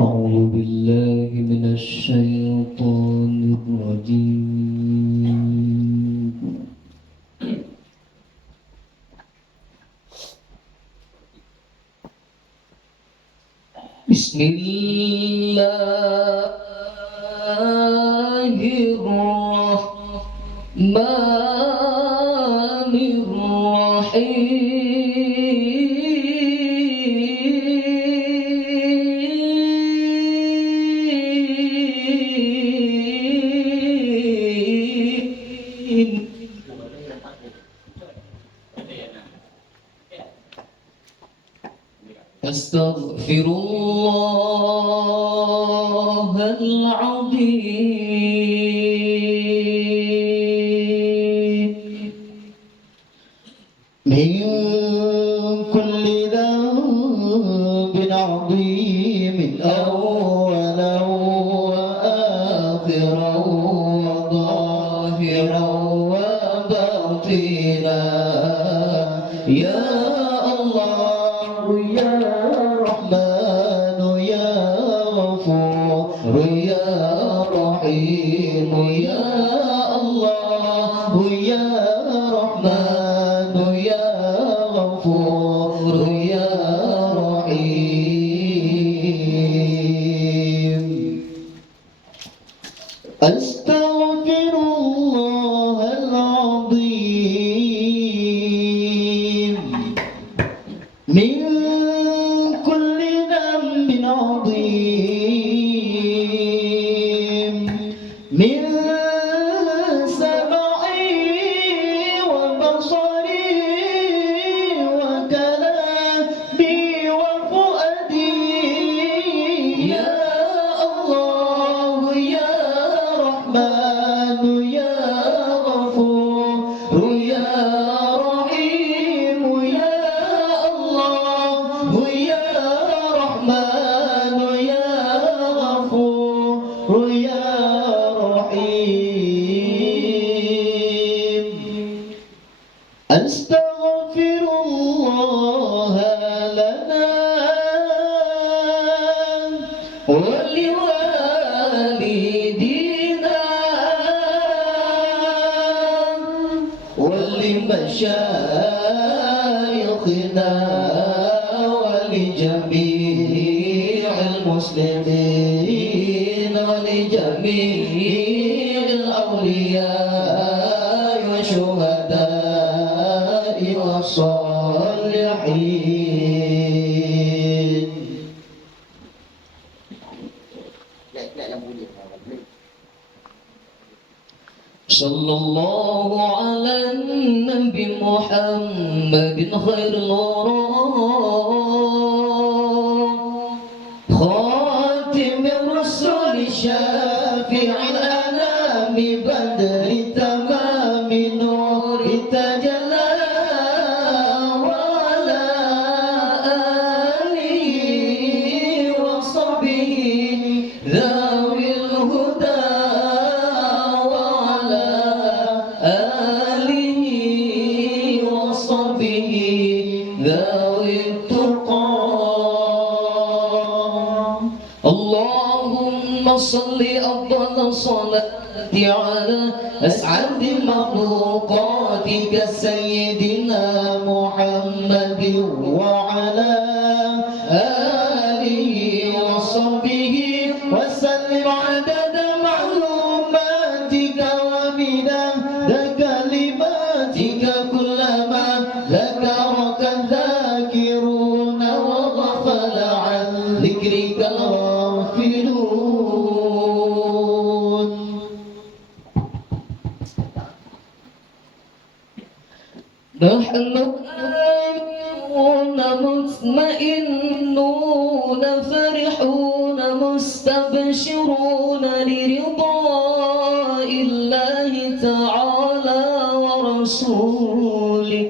أعوذ بالله من الشيطان الرجيم. بسم الله الرحمن الرحيم. أستغفر الله العظيم من كل ذنب عظيم أولا وآخرا وظاهرا وباطنا يا الله يا رحمن يا غفور يا رحيم يا الله يا رحمن يا غفور يا رحيم. أستغفر الله العظيم من كل ذنب عظيم من سمعي وبصري وكلامي وفؤادي يا الله يا رحمن يا غفور يا رحيم يا الله يا رحمن يا غفور يا رحيم. أستغفر الله لنا ولوالدينا ولمشايخنا ولجميع المسلمين ولجميع الأولياء والشهداء والصالحين. صلى الله على النبي محمد خير الورى خاتم الرسل شافع الأنام بدر تمام نور تجلى وعلى آله وصحبه ذوي الهدى وعلى آله وصحبه ذوي التقى. اللهم صل أفضل الصلاة على أسعد مخلوقاتك سيدنا محمد وعلى آله وصحبه وسلم عدد معلوماتك ومداد كلماتك كلما ذكرك الذاكرون وغفل عن ذكرك الغافلون. نحن آمنون مطمئنون فرحون مستبشرون لرضاء الله تعالى ورسوله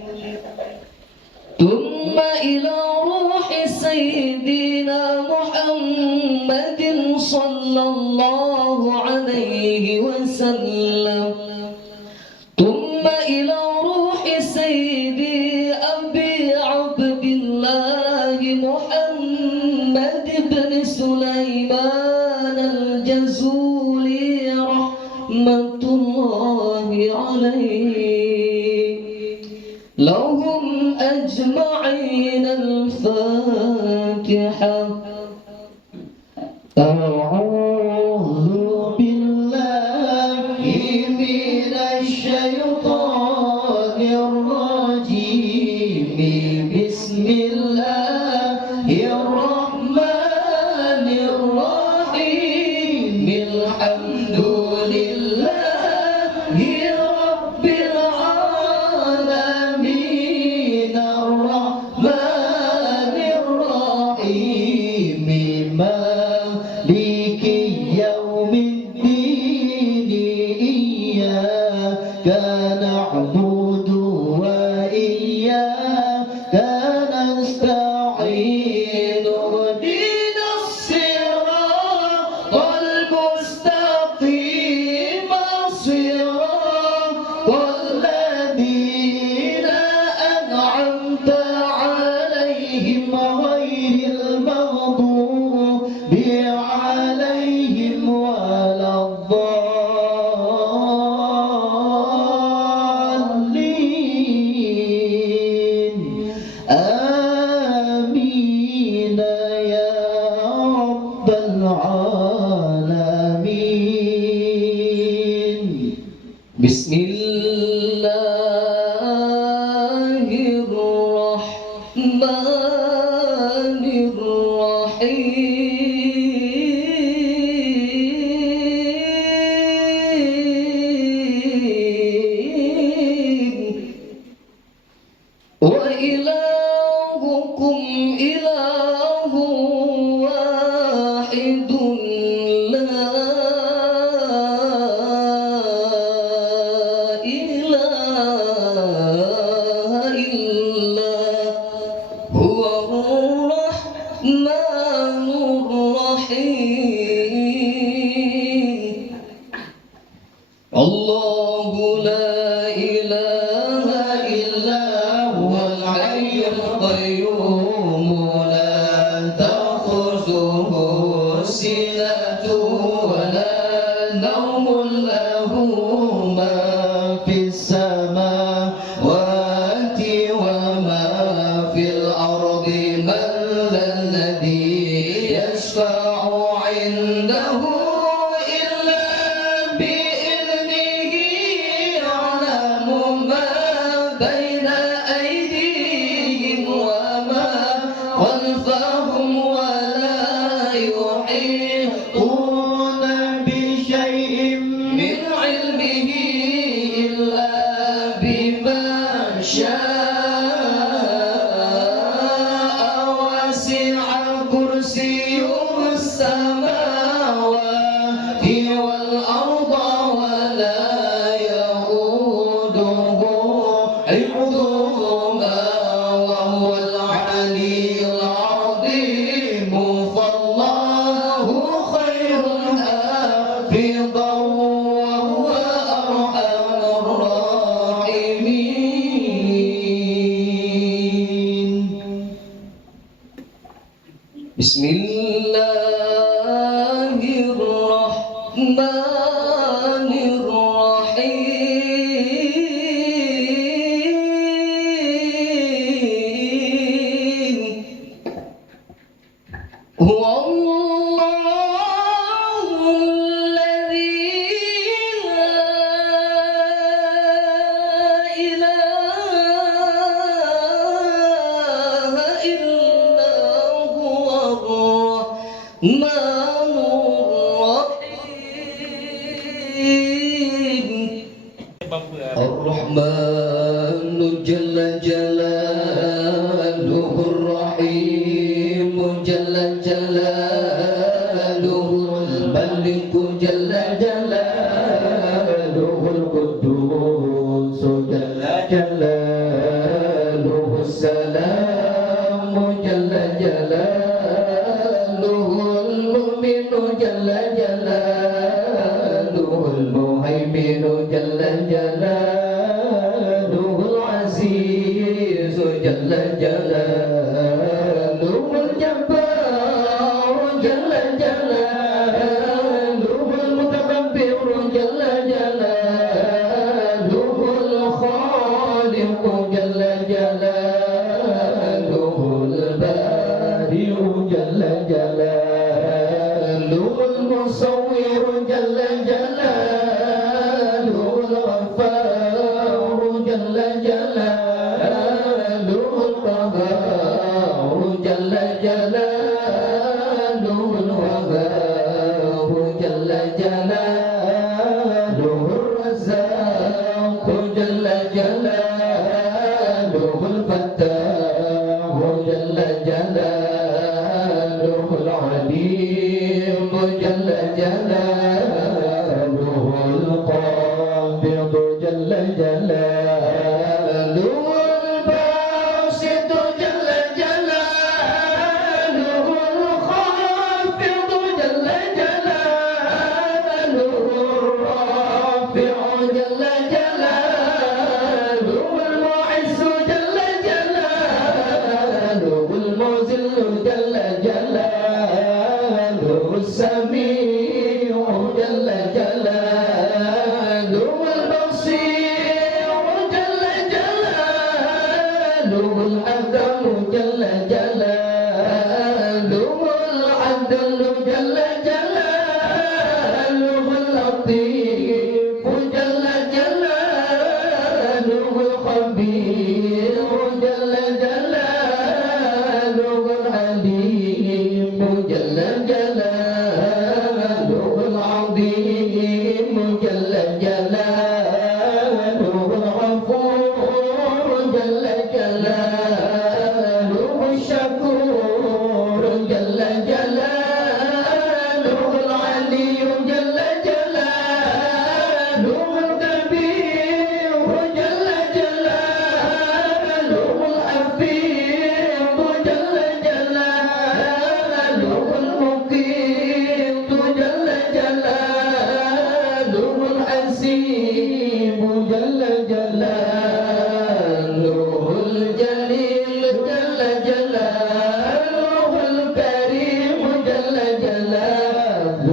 ثم إلى روح سيدنا محمد صلى الله عليه وسلم ثم إلى روح سيدي أبي عبد الله محمد بن سليمان الجزولي رحمة الله عليه لهم أجمعين الفاتحة. أعوذ بالله من الشيطان الرجيم بسم الله الرحمن الرحيم الحمد لله رب العالمين الرحمن الرحيم مالك يوم الدين إياك نعبد وإياك نستعين اهدنا الصراط المستقيم صراط الذين أنعمت عليهم غير المغضوب عليهم ولا الضالين آمين يا رب العالمين. بسم الله الرحمن الرحيم وإلهكم إله واحد لا إله إلا هو الرحمن الرحيم. الله لا إله إلا هو الحي القيوم لا تأخذه سنة ولا نوم له ما في السماوات وما في الأرض من ذا الذي يشفع عنده إلا بإذنه يعلم ما بين أيديهم وما خلفهم ولا يحيطون بشيء من علمه إلا بما شاء وسع كرسيه السماوات والأرض ولا يؤوده حفظهما وهو العلي العظيم. فالله خير حافظا وهو أرحم الراحمين. بسم الله الرحمن الرحيم هو الله الذي لا إله إلا هو الرحمن الرحيم. الرحمن جل جلاله الرحيم جل جلاله الملك جل جلاله القدوس جل جلاله السلام جل جلاله المؤمن جل جلاله المهيمن جل جلاله العزيز جل جلاله الجبار جل جلاله جل جلاله المصور جل جلاله الغفار جل جلاله القهار جل جلاله الوهاب جل جلاله الرزاق جل جلاله الفتاح جل جلاله العليم جل جلاله القابض جل جلاله الباسط جل جلاله الخافض جل جلاله الرافع جل جلاله المعز جل جلاله المذل جل جلاله السميع جل جلاله البصير جل جلاله الحكم جل جلاله العدل جل جلاله اللطيف جل جلاله الخبير جل جلاله العليم جل جلاله العظيم جل جلاله الغفور جل جلاله الشكور جل جلاله العلي جل جلاله الكبير جل جلاله الحفيظ جل جلاله المقيت جل جلاله الحسيب جل جلاله الجليل جل جلاله الكريم جل جلاله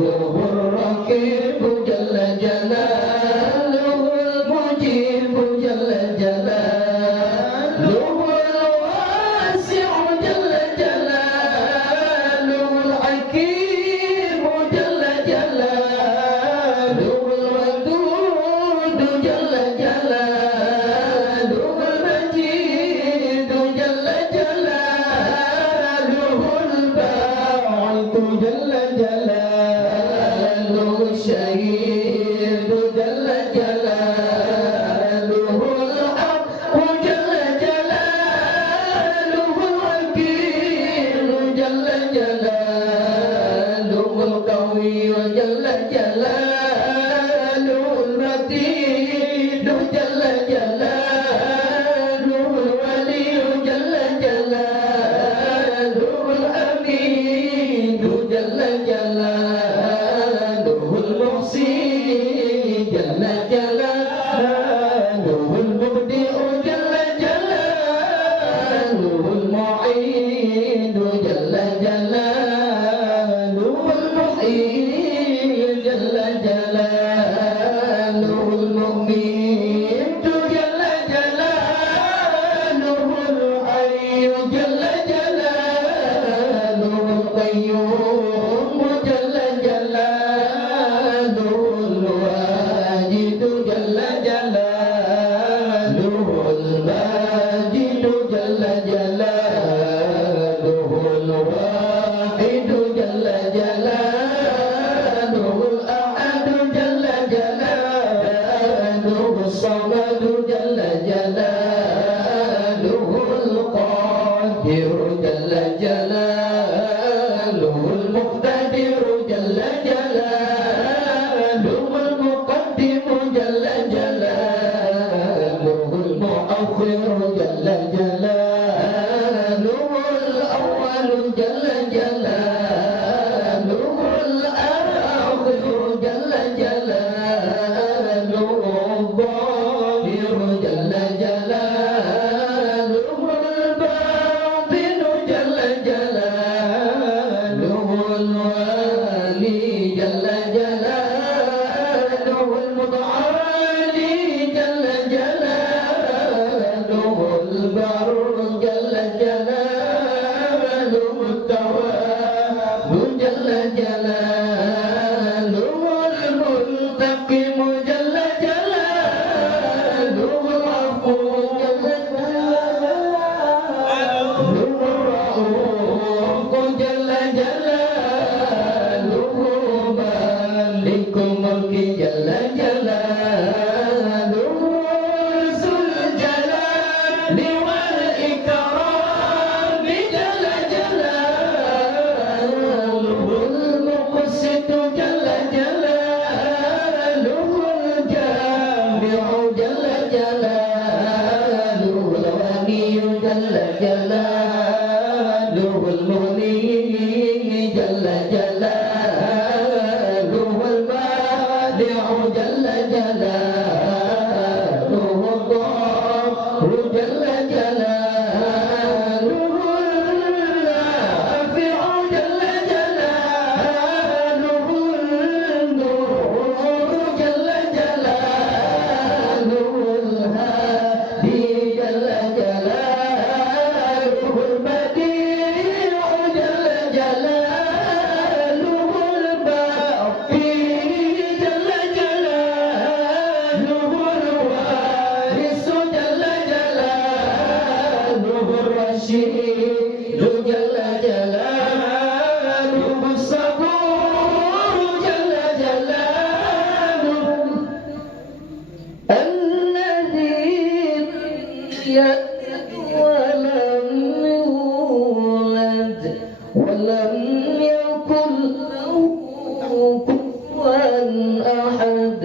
الرقيب جل جلاله المجيب جل جلاله الواسع جل جلاله الحكيم جل جلاله الودود جل جلاله المجيد جل جلاله الباعث جل جلاله الشهيد جل جلاله الحق جل جلاله الوكيل جل جلاله القوي جل جلاله المتين جل جلاله الولي جل جلاله الحميد جل جلاله المحسن جل جلاله المبدئ جل جلاله المعيد جل جلاله المحيي جل جلاله المميت جل جلاله الحي جل جلاله القيوم جل جلاله الواجد جل جلاله الماجد جل جلاله الواحد جل جلاله الأحد جل جلاله الصمد جل جلاله القاهر جل جلاله جل جلاله البديع جل جلاله الله جل جلاله النافع جل جلاله النور جل جلاله الهادي جل جلاله البديع جل جلاله الباقي جل جلاله الوارث جل جلاله الرشيد جل جلاله الصبور جل جلاله الذي يلد ولم يولد ولم يكن له كفوا أحد